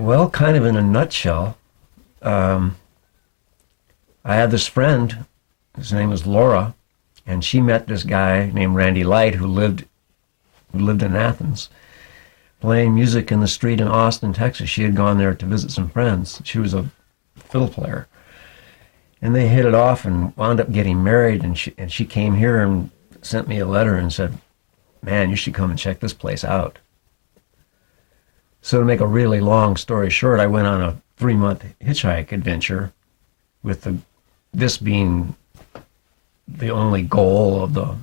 Well, kind of in a nutshell, um, I had this friend, his name was Laura, and she met this guy named Randy Light who lived in Athens, playing music in the street in Austin, Texas. She had gone there to visit some friends. She was a fiddle player, and they hit it off and wound up getting married. And she came here and sent me a letter and said, "Man, you should come and check this place out." So to make a really long story short, I went on a 3-month hitchhike adventure with this being the only goal of the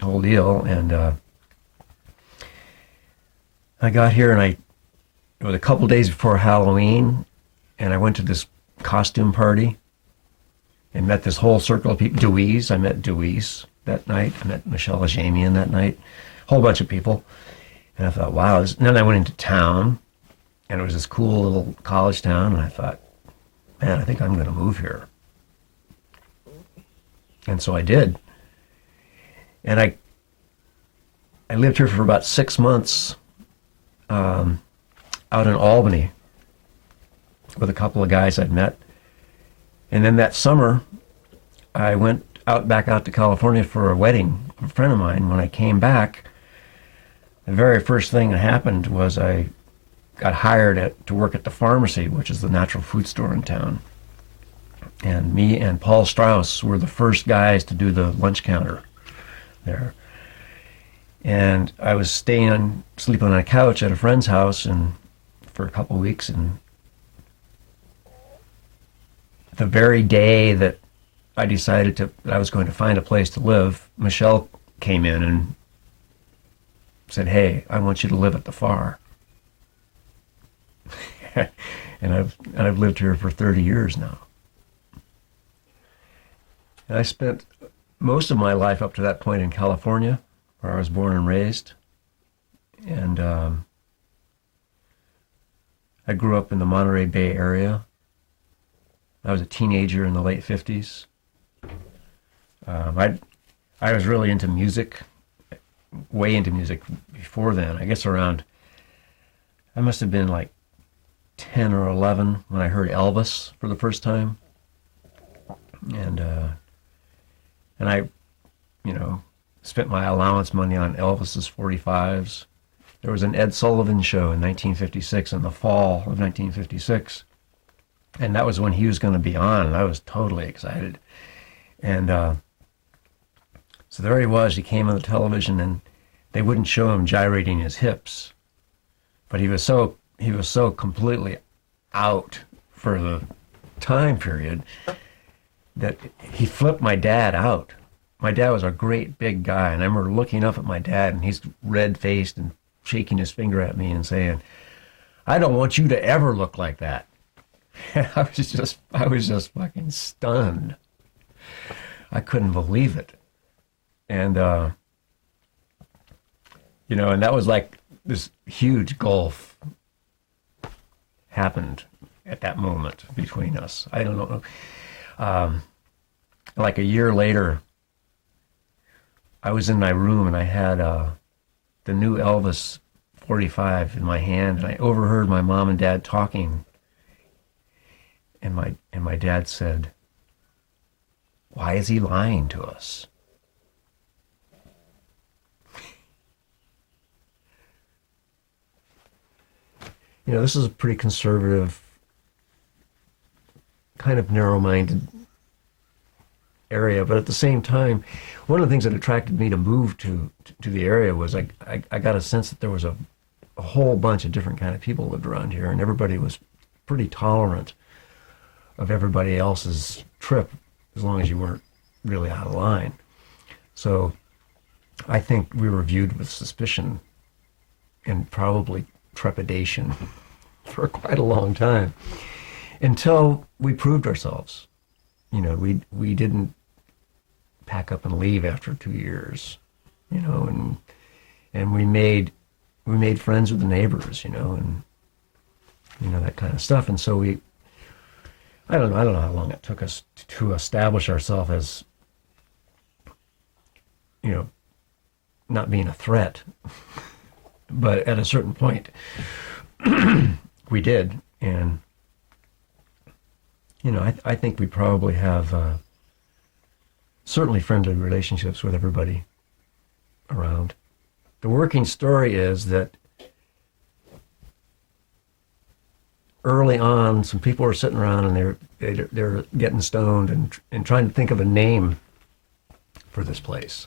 whole deal. And I got here and it was a couple days before Halloween, and I went to this costume party and met this whole circle of people. I met Dewey's that night. I met Michelle Ajamian that night. A whole bunch of people. And I thought, wow. And then I went into town, and it was this cool little college town, and I thought, man, I think I'm going to move here. And so I did. And I lived here for about 6 months out in Albany with a couple of guys I'd met. And then that summer, I went back out to California for a wedding of a friend of mine. When I came back, the very first thing that happened was I got hired to work at the pharmacy, which is the natural food store in town. And me and Paul Strauss were the first guys to do the lunch counter there. And I was sleeping on a couch at a friend's house and for a couple of weeks. And the very day that I decided that I was going to find a place to live, Michelle came in and said, "Hey, I want you to live at the FAR." and I've lived here for 30 years now. And I spent most of my life up to that point in California, where I was born and raised. And I grew up in the Monterey Bay area. I was a teenager in the late 50s. I was really into music, way into music before then. I guess I must have been like 10 or 11 when I heard Elvis for the first time. And I, spent my allowance money on Elvis's 45s. There was an Ed Sullivan show in 1956, in the fall of 1956. And that was when he was going to be on, and I was totally excited. And so there he was. He came on the television, and they wouldn't show him gyrating his hips, but he was so completely out for the time period that he flipped my dad out. My dad was a great big guy, and I remember looking up at my dad, and he's red-faced and shaking his finger at me and saying, "I don't want you to ever look like that." And I was just fucking stunned. I couldn't believe it. And, and that was like this huge gulf happened at that moment between us. I don't know. Like a year later, I was in my room and I had the new Elvis 45 in my hand, and I overheard my mom and dad talking. And my dad said, "Why is he lying to us?" This is a pretty conservative, kind of narrow-minded area, but at the same time, one of the things that attracted me to move to the area was I got a sense that there was a whole bunch of different kind of people lived around here, and everybody was pretty tolerant of everybody else's trip, as long as you weren't really out of line. So I think we were viewed with suspicion and probably trepidation for quite a long time, until we proved ourselves. We didn't pack up and leave after 2 years, and we made friends with the neighbors, and that kind of stuff. And so I don't know how long it took us to establish ourselves as, not being a threat. But at a certain point, we did. And, I think we probably have certainly friendly relationships with everybody around. The working story is that early on, some people were sitting around and they're getting stoned and trying to think of a name for this place.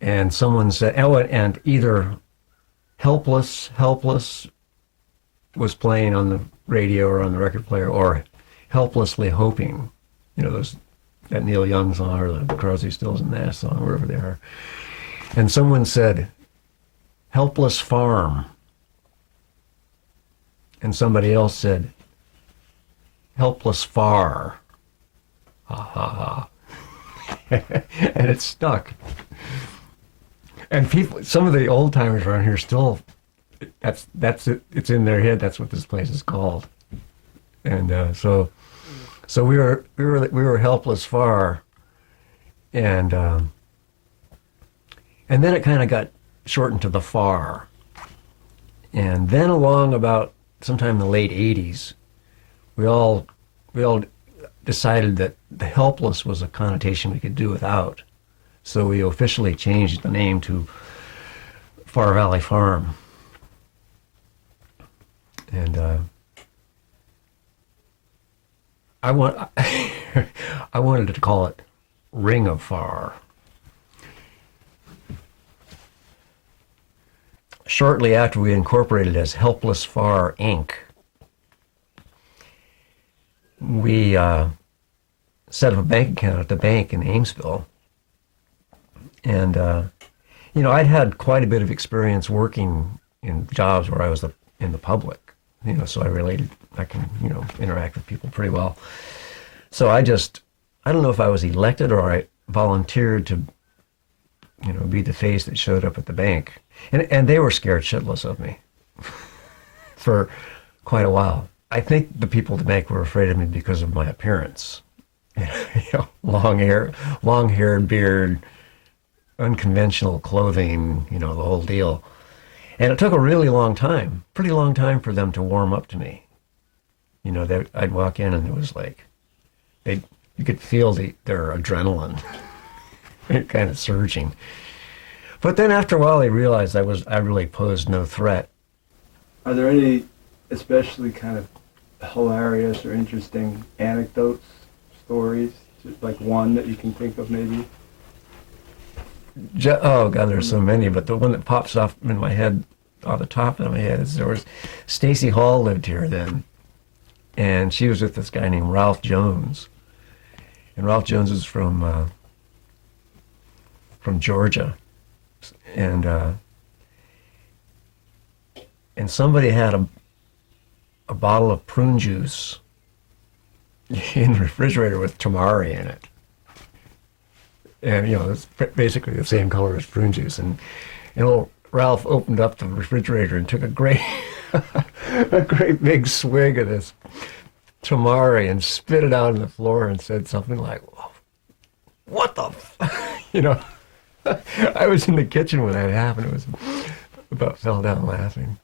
And someone said, oh, and either Helpless was playing on the radio or on the record player, or Helplessly Hoping, that Neil Young song or the Crosby, Stills and Nash song, wherever they are. And someone said, Helpless Farm. And somebody else said, Helpless Far. Ha ha ha. And it stuck. And people, some of the old timers around here still, that's it. It's in their head. That's what this place is called. And so we were Helpless Far, and then it kind of got shortened to the Far, and then along about sometime in the late '80s, we all decided that the helpless was a connotation we could do without. So we officially changed the name to Far Valley Farm. And I wanted to call it Ring of Far. Shortly after we incorporated as Helpless Far Inc., we set up a bank account at the bank in Amesville. And, I'd had quite a bit of experience working in jobs where I was in the public, so I can, interact with people pretty well. So I don't know if I was elected or I volunteered to, be the face that showed up at the bank. And they were scared shitless of me for quite a while. I think the people at the bank were afraid of me because of my appearance. Long hair, beard, unconventional clothing, the whole deal. And it took a really long time, pretty long time for them to warm up to me. I'd walk in and it was like, you could feel their adrenaline kind of surging. But then after a while, they realized I really posed no threat. Are there any especially kind of hilarious or interesting anecdotes, stories, like one that you can think of maybe? Oh God, there's so many, but the one that pops off in my head, off the top of my head, is there was Stacy Hall lived here then, and she was with this guy named Ralph Jones, and Ralph Jones is from Georgia, and somebody had a bottle of prune juice in the refrigerator with tamari in it. And, it's basically the same color as prune juice. And old Ralph opened up the refrigerator and took a great big swig of this tamari and spit it out on the floor and said something like, what the I was in the kitchen when that happened. It was about fell down laughing.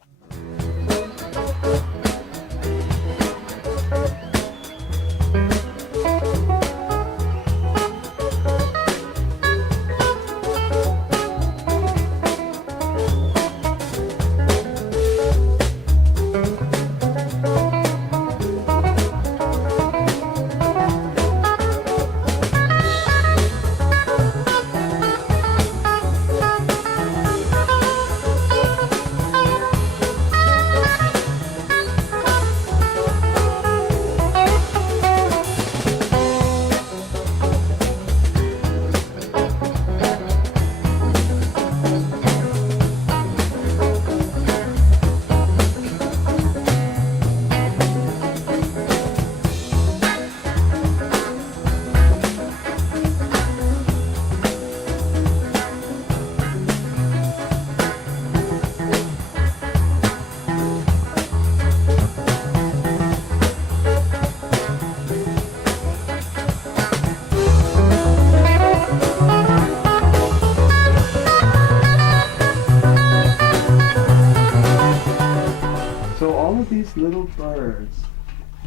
So all of these little birds,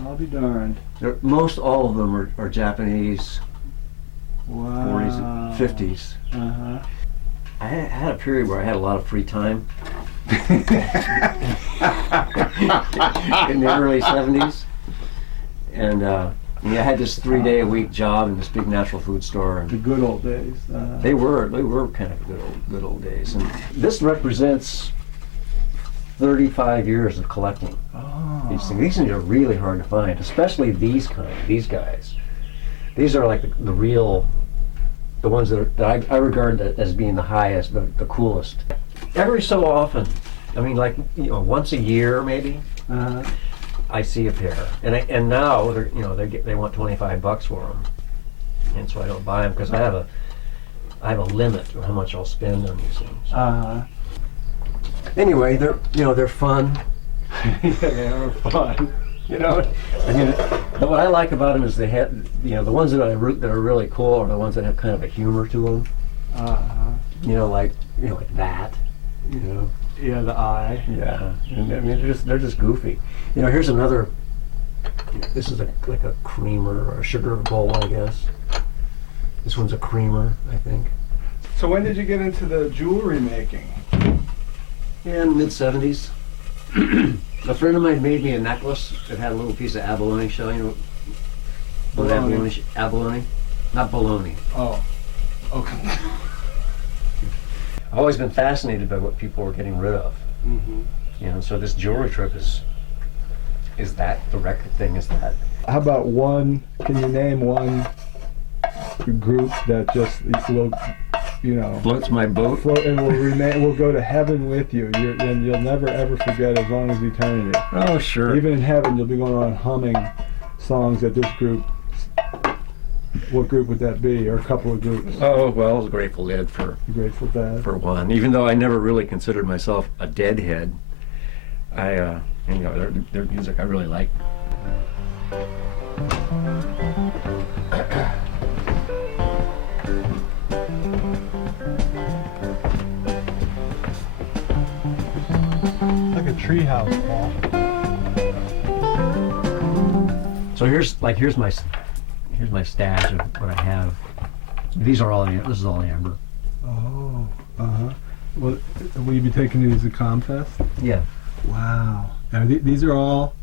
I'll be darned. Most all of them are Japanese, Wow. 40s and 50s. Uh-huh. I had a period where I had a lot of free time in the early 70s. And I had this 3-day-a-week job in this big natural food store. The And good old days. they were kind of good old days. And this represents 35 years of collecting these things. These things are really hard to find, especially these guys. These are like the real, the ones that I regard as being the highest, the coolest. Every so often, I mean, like, once a year maybe, I see a pair, and now they want $25 for them, and so I don't buy them because I have a limit to how much I'll spend on these things. Anyway, they're fun. Yeah, they are fun. I mean, what I like about them is they have, the ones that are really cool are the ones that have kind of a humor to them. Like that. Yeah, the eye. Yeah, and I mean they're just goofy. Here's another. This is like a creamer or a sugar bowl, I guess. This one's a creamer, I think. So when did you get into the jewelry making? In mid 70s. A friend of mine made me a necklace that had a little piece of abalone shell. Bologna. Abalone, not bologna. Oh, okay. I've always been fascinated by what people were getting rid of. Mm-hmm. So this jewelry trip is that the record thing? Is that? How about one? Can you name one group that just will, Floats my boat. float and will remain? Will go to heaven with you, and you'll never ever forget as long as eternity. Oh, sure. Even in heaven, you'll be going around humming songs that this group. What group would that be, or a couple of groups? Oh, well, Grateful Dead for Grateful Dead. one. Even though I never really considered myself a Deadhead, their music I really like. Like a treehouse, Paul. So here's my stash of what I have. These are all this is all amber. Oh, Well, will you be taking these to Comfest? Yeah. Wow. Now, these are all.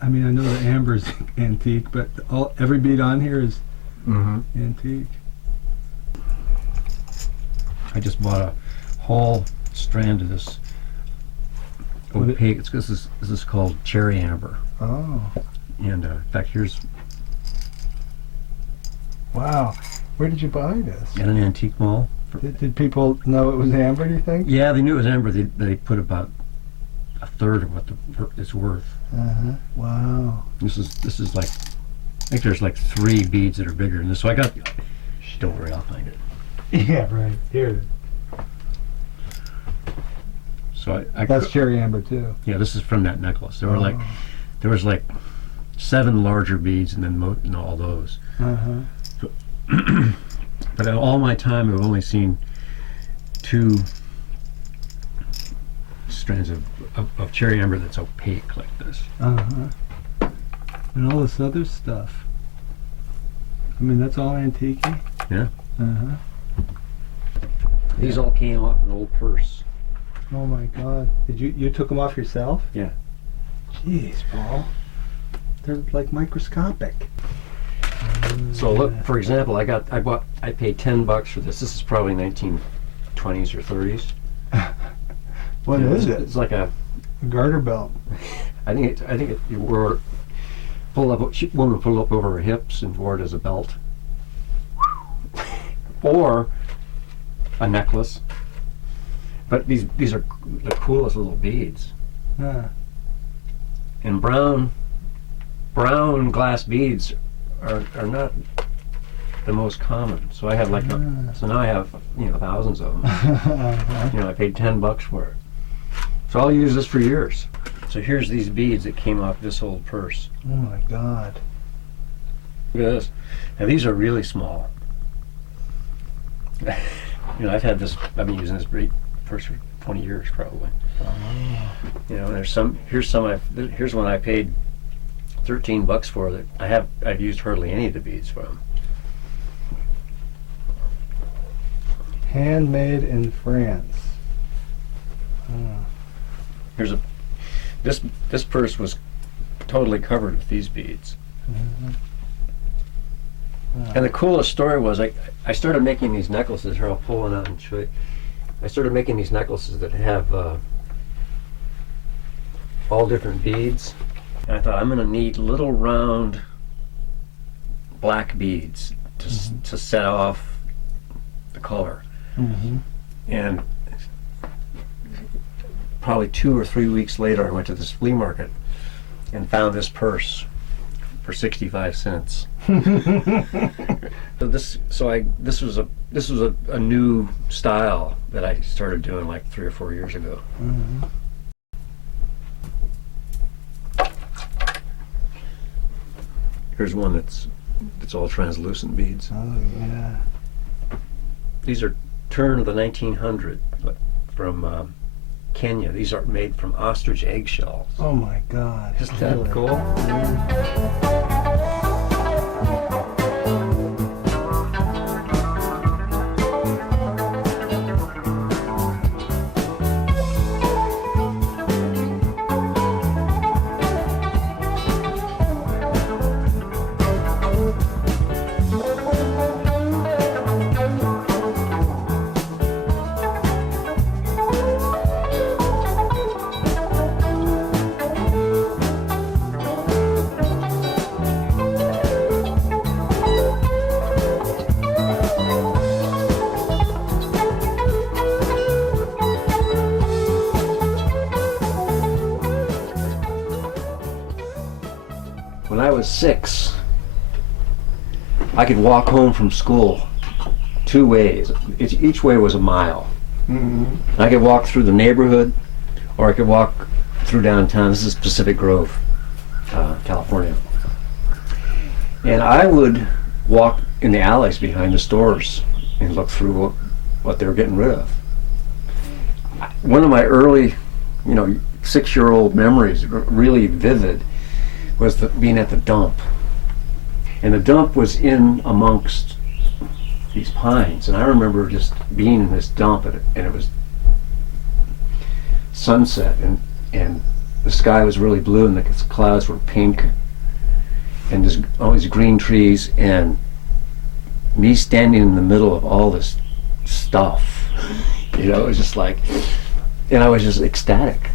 I mean, I know the amber's antique, but every bead on here is antique. I just bought a whole strand of this opaque. This is called cherry amber. Oh. And in fact, here's Wow. Where did you buy this? at an antique mall. Did people know it was amber, do you think? Yeah, they knew it was amber. They put about a third of what it's worth. Wow. This is like, I think there's like 3 beads that are bigger than this. So I got. Don't worry, I'll find it. Yeah, right. Here. So I That's cherry amber too. yeah, this is from that necklace. There was like 7 larger beads and then all those. But in all my time, I've only seen 2 strands of cherry amber that's opaque like this. And all this other stuff. I mean, that's all antique. Yeah. These Yeah. all came off an old purse. Oh my God! Did you took them off yourself? Yeah. Jeez, Paul. They're like microscopic. So look, for example, I paid $10 for this. This is probably 1920s or 30s. What is it? It's like a garter belt. I think you wore woman pulled up over her hips and wore it as a belt, or a necklace. But these are the coolest little beads. And brown glass beads are not the most common. So I have so now I have thousands of them. I paid $10 for it. So I'll use this for years. So here's these beads that came off this old purse. Oh my God. Look at this. Now these are really small. I've been using this purse for 20 years probably. You know, there's some. Here's one I paid $13 for that I've used hardly any of the beads from. Handmade in France. Here's this purse was totally covered with these beads. And the coolest story was I started making these necklaces. Here, I'll pull one out and show you. I started making these necklaces that have all different beads. And I thought, I'm going to need little round black beads to set off the color. And probably 2 or 3 weeks later, I went to this flea market and found this purse for 65 cents. This was a new style that I started doing like 3 or 4 years ago. Here's one that's all translucent beads. Oh yeah. These are turn of the 1900s from Kenya. These are made from ostrich eggshells. Oh my God. Isn't that cool? When I was 6, I could walk home from school 2 ways. Each way was a mile. I could walk through the neighborhood, or I could walk through downtown. This is Pacific Grove, California. And I would walk in the alleys behind the stores and look through what they were getting rid of. One of my early, 6-year-old memories, really vivid, was being at the dump. And the dump was in amongst these pines. And I remember just being in this dump, and it was sunset, and the sky was really blue, and the clouds were pink, and there's all these green trees, and me standing in the middle of all this stuff. It was just like, and I was just ecstatic.